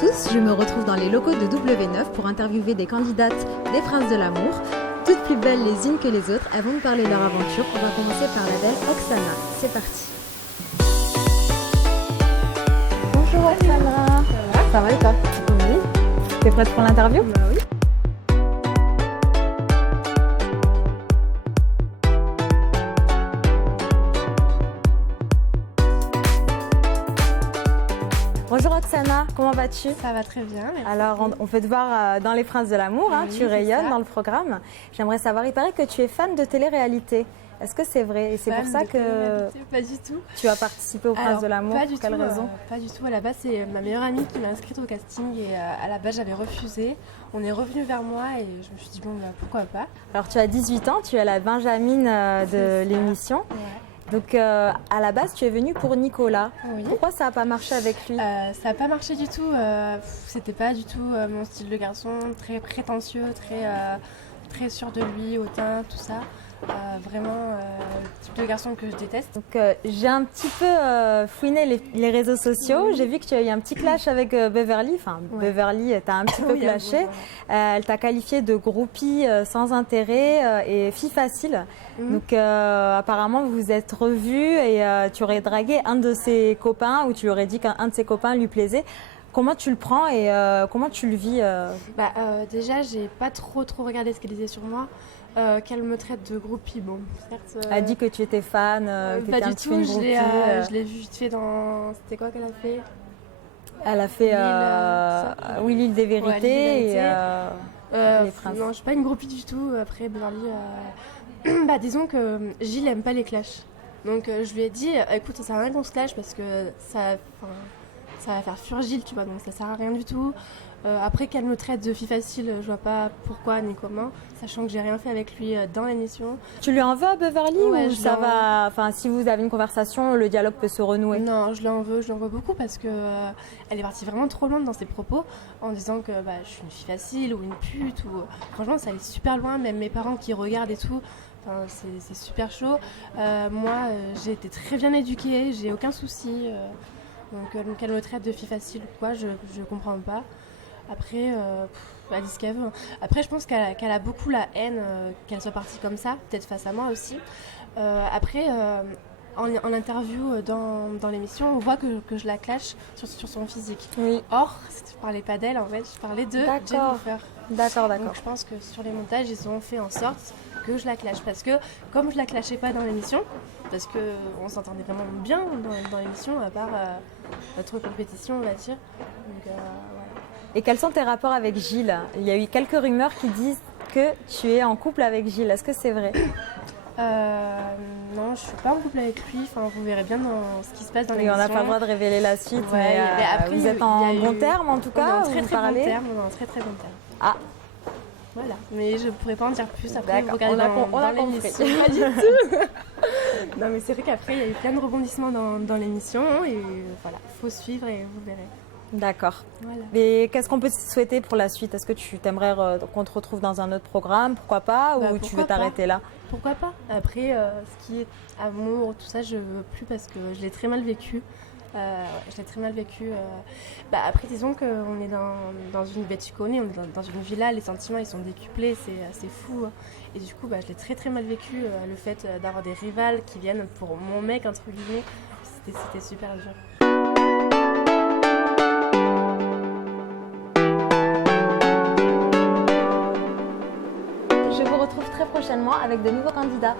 tous, je me retrouve dans les locaux de W9 pour interviewer des candidates des Princes de l'amour. Toutes plus belles les unes que les autres, elles vont nous parler de leur aventure. On va commencer par la belle Oksana. C'est parti. Bonjour Oksana. Ça va et toi? Oui. T'es prête pour l'interview? Bah oui. Bonjour Oksana, comment vas-tu? Ça va très bien. Merci. Alors on peut te voir dans Les Princes de l'amour, hein, Oui, tu rayonnes ça. dans le programme. J'aimerais savoir, il paraît que tu es fan de télé-réalité. Est-ce que c'est vrai? Et c'est pour ça que Pas du tout. tu as participé aux Princes de l'amour? Pas du Pour quelle tout, raison? pas du tout. À la base, c'est ma meilleure amie qui m'a inscrite au casting et à la base, j'avais refusé. On est revenu vers moi et je me suis dit, bon, bah, pourquoi pas. Alors tu as 18 ans, tu es la Benjamine de l'émission. Ouais. Donc à la base, tu es venue pour Nicolas. Oui. Pourquoi ça n'a pas marché avec lui? Ça n'a pas marché du tout. C'était pas du tout mon style de garçon, très prétentieux, très sûr de lui, hautain, tout ça. Vraiment le type de garçon que je déteste. Donc j'ai un petit peu fouiné les réseaux sociaux. J'ai vu que tu as eu un petit clash avec Beverly. Enfin, Ouais. Beverly t'a un petit peu Oui, clashé. bon. Elle t'a qualifié de groupie sans intérêt et fille facile. Donc apparemment vous vous êtes revus et tu aurais dragué un de ses copains ou tu lui aurais dit qu'un de ses copains lui plaisait. Comment tu le prends et comment tu le vis Déjà, j'ai pas trop regardé ce qu'elle disait sur moi. Qu'elle me traite de groupie, bon, certes. Elle a dit que tu étais fan, que tu Pas étais un du petit peu tout, une je groupie. l'ai vu vite fait dans. C'était quoi qu'elle a fait? Elle a fait oui, l'île des vérités. Ouais, l'île des Et, vérités. les princes. Non, je suis pas une groupie du tout. Après, Beverly. Disons que Gilles aime pas les clashs. Donc je lui ai dit, écoute, ça sert à rien qu'on se clash parce que ça va faire fuir Gilles, tu vois, donc ça sert à rien du tout. Après qu'elle me traite de fille facile, je vois pas pourquoi ni comment, sachant que j'ai rien fait avec lui dans l'émission. Tu lui en veux à Beverly Ouais, ou je ça l'en- va? Enfin, si vous avez une conversation, le dialogue peut se renouer. Non, je l'en veux beaucoup parce que elle est partie vraiment trop loin dans ses propos en disant que je suis une fille facile ou une pute. Franchement, ça allait super loin, même mes parents qui regardent et tout. Enfin, c'est super chaud. Moi, j'ai été très bien éduquée, j'ai aucun souci. Donc elle me traite de fille facile ou quoi, je comprends pas. Après, elle dit ce qu'elle veut. Après, je pense qu'elle a beaucoup la haine qu'elle soit partie comme ça, peut-être face à moi aussi. Après, en interview dans l'émission, on voit que je la clash sur son physique. Oui. Or, je parlais pas d'elle en fait, je parlais de Jennifer. D'accord. Donc je pense que sur les montages, ils ont fait en sorte que je la clash. Parce que comme je la clashais pas dans l'émission, parce qu'on s'entendait vraiment bien dans l'émission, à part notre compétition, on va dire. Donc, voilà. Et quels sont tes rapports avec Gilles? Il y a eu quelques rumeurs qui disent que tu es en couple avec Gilles. Est-ce que c'est vrai? Non, je suis pas en couple avec lui. Enfin, vous verrez bien dans ce qui se passe dans Oui, l'émission. on n'a pas le droit de révéler la suite, Ouais, mais après, vous êtes il y a en eu- bon terme en tout On est cas? en Vous très parlez? bon terme. On est en très bon terme. Ah, Voilà. Mais je pourrais pas en dire plus. Après, vous d'accord, regardez on a dans compris. l'émission. Pas du tout. Non, mais c'est vrai qu'après, il y a eu plein de rebondissements dans l'émission. Et voilà, faut suivre et vous verrez. D'accord. Voilà. Mais qu'est-ce qu'on peut te souhaiter pour la suite? Est-ce que tu t'aimerais qu'on te retrouve dans un autre programme? Pourquoi pas? Ou tu Pourquoi veux t'arrêter là? Pourquoi pas? Après, ce qui est amour, tout ça, je veux plus parce que je l'ai très mal vécu. Je l'ai très mal vécu. Après, disons qu'on est dans une bête, tu connais, on est dans une villa, les sentiments ils sont décuplés, c'est fou. Et du coup, je l'ai très mal vécu, le fait d'avoir des rivales qui viennent pour mon mec, entre guillemets, c'était super dur. Je vous retrouve très prochainement avec de nouveaux candidats.